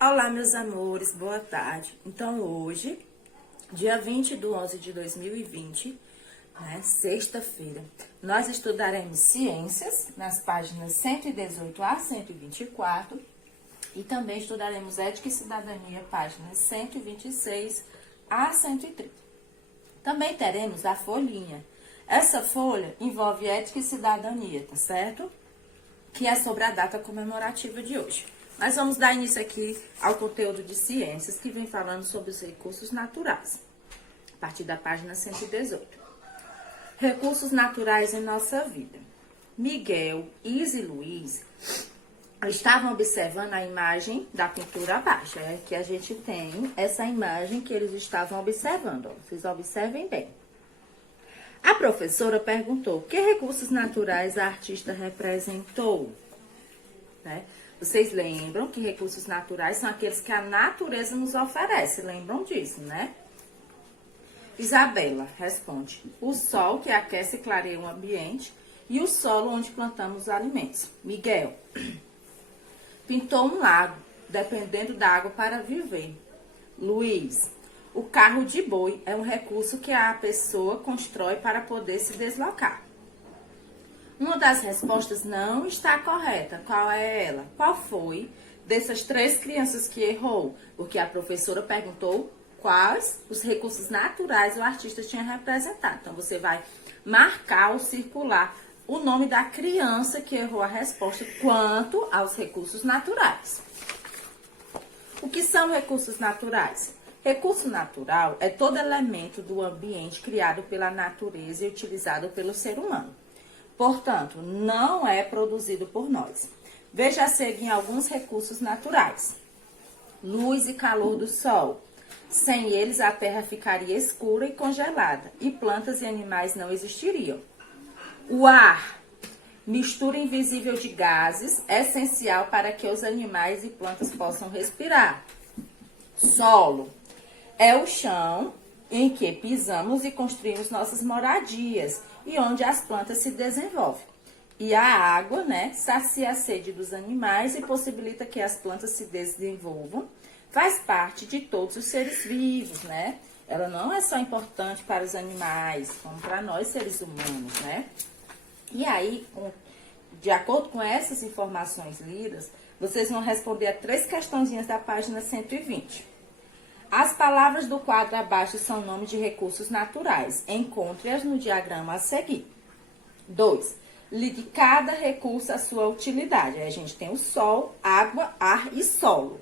Olá, meus amores, boa tarde. Então, hoje, dia 20 de 11 de 2020, né, sexta-feira, nós estudaremos ciências nas páginas 118 a 124 e também estudaremos ética e cidadania, páginas 126 a 130. Também teremos a folhinha. Essa folha envolve ética e cidadania, tá certo? Que é sobre a data comemorativa de hoje. Mas vamos dar início aqui ao conteúdo de ciências, que vem falando sobre os recursos naturais, a partir da página 118. Recursos naturais em nossa vida. Miguel, Isa e Luiz estavam observando a imagem da pintura abaixo. É que a gente tem essa imagem que eles estavam observando. Ó. Vocês observem bem. A professora perguntou: que recursos naturais a artista representou? Né? Vocês lembram que recursos naturais são aqueles que a natureza nos oferece. Lembram disso, né? Isabela responde: o sol que aquece e clareia o ambiente e o solo onde plantamos os alimentos. Miguel: pintou um lago, dependendo da água para viver. Luiz: o carro de boi é um recurso que a pessoa constrói para poder se deslocar. Uma das respostas não está correta. Qual é ela? Qual foi dessas três crianças que errou? Porque a professora perguntou quais os recursos naturais o artista tinha representado. Então, você vai marcar ou circular o nome da criança que errou a resposta quanto aos recursos naturais. O que são recursos naturais? Recurso natural é todo elemento do ambiente criado pela natureza e utilizado pelo ser humano. Portanto, não é produzido por nós. Veja a seguir alguns recursos naturais. Luz e calor do sol. Sem eles, a terra ficaria escura e congelada, e plantas e animais não existiriam. O ar, mistura invisível de gases, essencial para que os animais e plantas possam respirar. Solo, é o chão em que pisamos e construímos nossas moradias, e onde as plantas se desenvolvem. E a água, né, sacia a sede dos animais e possibilita que as plantas se desenvolvam. Faz parte de todos os seres vivos, né? Ela não é só importante para os animais, como para nós, seres humanos, né? E aí, de acordo com essas informações lidas, vocês vão responder a 3 questõezinhas da página 120. As palavras do quadro abaixo são nomes de recursos naturais. Encontre-as no diagrama a seguir. 2. Ligue cada recurso à sua utilidade. Aí a gente tem o sol, água, ar e solo.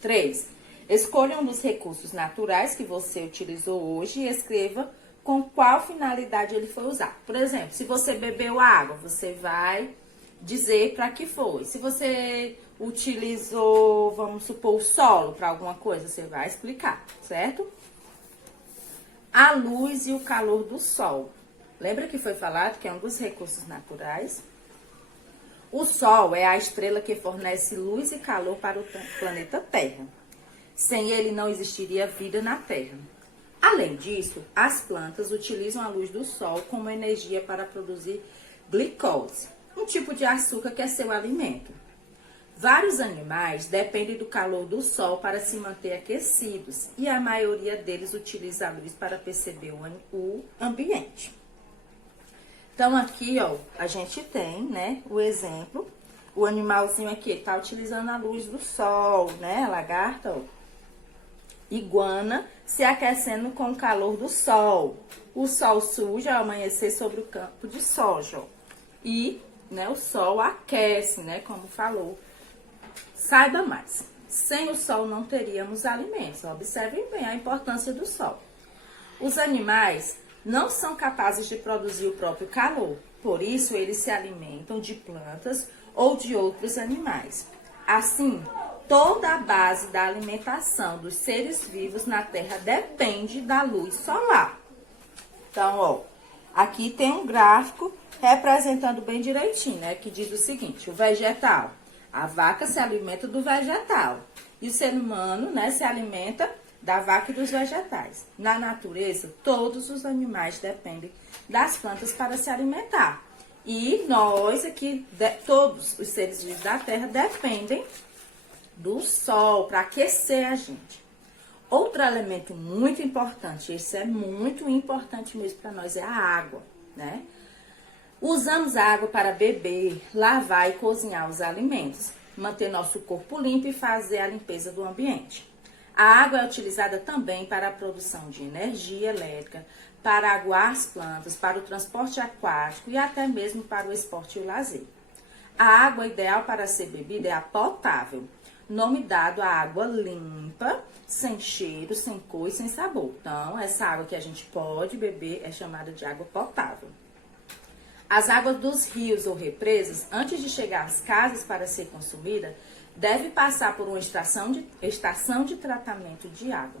3. Escolha um dos recursos naturais que você utilizou hoje e escreva com qual finalidade ele foi usado. Por exemplo, se você bebeu água, você vai dizer para que foi. Se você utilizou, vamos supor, o solo para alguma coisa, você vai explicar, certo? A luz e o calor do sol. Lembra que foi falado que é um dos recursos naturais? O sol é a estrela que fornece luz e calor para o planeta Terra. Sem ele não existiria vida na Terra. Além disso, as plantas utilizam a luz do sol como energia para produzir glicose, um tipo de açúcar que é seu alimento. Vários animais dependem do calor do sol para se manter aquecidos e a maioria deles utiliza a luz para perceber o ambiente. Então, aqui, ó, a gente tem, né, o exemplo. O animalzinho aqui está utilizando a luz do sol, né, a lagarta, ó. Iguana se aquecendo com o calor do sol. O sol surge ao amanhecer sobre o campo de soja, ó. E, né, o sol aquece, né, como falou. Saiba mais, sem o sol não teríamos alimentos. Observem bem a importância do sol. Os animais não são capazes de produzir o próprio calor, por isso eles se alimentam de plantas ou de outros animais. Assim, toda a base da alimentação dos seres vivos na Terra depende da luz solar. Então, ó, aqui tem um gráfico representando bem direitinho, né, que diz o seguinte: o vegetal. A vaca se alimenta do vegetal e o ser humano, né, se alimenta da vaca e dos vegetais. Na natureza, todos os animais dependem das plantas para se alimentar. E nós aqui, todos os seres vivos da Terra dependem Do sol, para aquecer a gente. Outro elemento muito importante, esse é muito importante mesmo para nós, é a água, né? Usamos a água para beber, lavar e cozinhar os alimentos, manter nosso corpo limpo e fazer a limpeza do ambiente. A água é utilizada também para a produção de energia elétrica, para aguar as plantas, para o transporte aquático e até mesmo para o esporte e o lazer. A água ideal para ser bebida é a potável, nome dado à água limpa, sem cheiro, sem cor e sem sabor. Então, essa água que a gente pode beber é chamada de água potável. As águas dos rios ou represas, antes de chegar às casas para ser consumida, deve passar por uma estação de tratamento de água.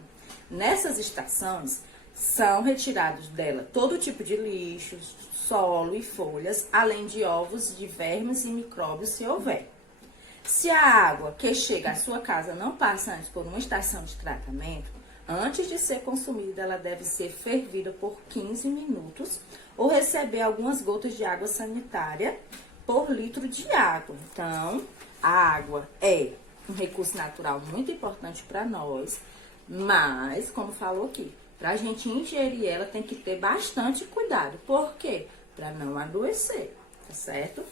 Nessas estações, são retirados dela todo tipo de lixos, solo e folhas, além de ovos de vermes e micróbios, se houver. Se a água que chega à sua casa não passa antes por uma estação de tratamento, antes de ser consumida, ela deve ser fervida por 15 minutos ou receber algumas gotas de água sanitária por litro de água. Então, a água é um recurso natural muito importante para nós, mas, como falou aqui, para a gente ingerir ela tem que ter bastante cuidado. Por quê? Para não adoecer, tá certo?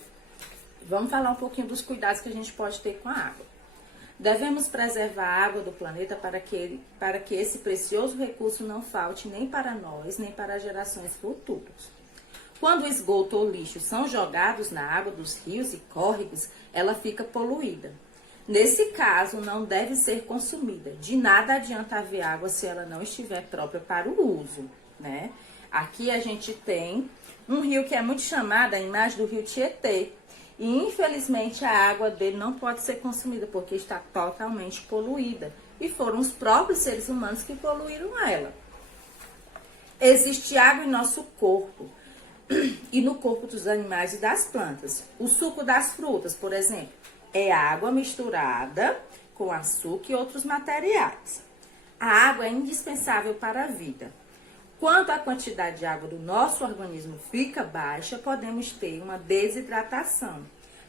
Vamos falar um pouquinho dos cuidados que a gente pode ter com a água. Devemos preservar a água do planeta para que esse precioso recurso não falte nem para nós, nem para gerações futuras. Quando o esgoto ou lixo são jogados na água dos rios e córregos, ela fica poluída. Nesse caso, não deve ser consumida. De nada adianta haver água se ela não estiver própria para o uso, né? Aqui a gente tem um rio que é muito chamado, a imagem do rio Tietê. E, infelizmente, a água dele não pode ser consumida porque está totalmente poluída. E foram os próprios seres humanos que poluíram ela. Existe água em nosso corpo e no corpo dos animais e das plantas. O suco das frutas, por exemplo, é água misturada com açúcar e outros materiais. A água é indispensável para a vida. Quando a quantidade de água do nosso organismo fica baixa, podemos ter uma desidratação,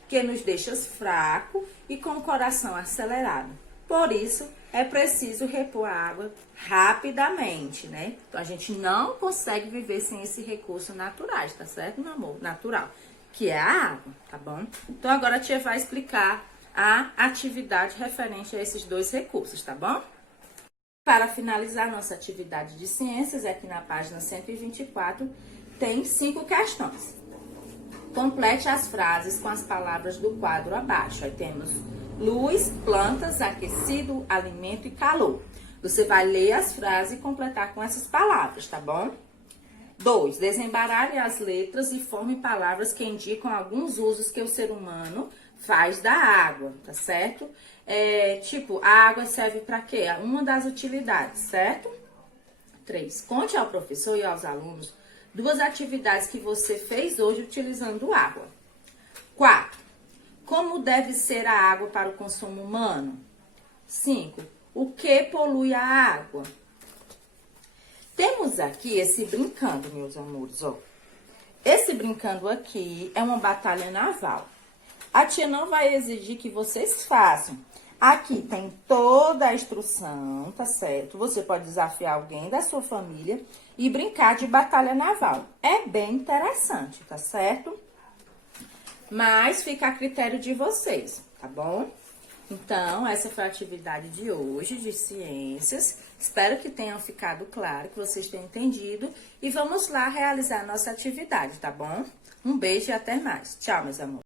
que nos deixa fraco e com o coração acelerado. Por isso, é preciso repor a água rapidamente, né? Então, a gente não consegue viver sem esse recurso natural, tá certo, meu amor? Natural, que é a água, tá bom? Então, agora a tia vai explicar a atividade referente a esses dois recursos, tá bom? Para finalizar nossa atividade de ciências, aqui na página 124, tem 5 questões. Complete as frases com as palavras do quadro abaixo. Aí temos luz, plantas, aquecido, alimento e calor. Você vai ler as frases e completar com essas palavras, tá bom? 2. Desembaralhe as letras e forme palavras que indicam alguns usos que o ser humano faz da água, tá certo? Tipo, a água serve para quê? Uma das utilidades, certo? 3. Conte ao professor e aos alunos 2 atividades que você fez hoje utilizando água. 4. Como deve ser a água para o consumo humano? 5. O que polui a água? Temos aqui esse brincando, meus amores, ó. Esse brincando aqui é uma batalha naval. A tia não vai exigir que vocês façam. Aqui tem toda a instrução, tá certo? Você pode desafiar alguém da sua família e brincar de batalha naval. É bem interessante, tá certo? Mas fica a critério de vocês, tá bom? Então, essa foi a atividade de hoje de ciências. Espero que tenham ficado claro, que vocês tenham entendido. E vamos lá realizar a nossa atividade, tá bom? Um beijo e até mais. Tchau, meus amores.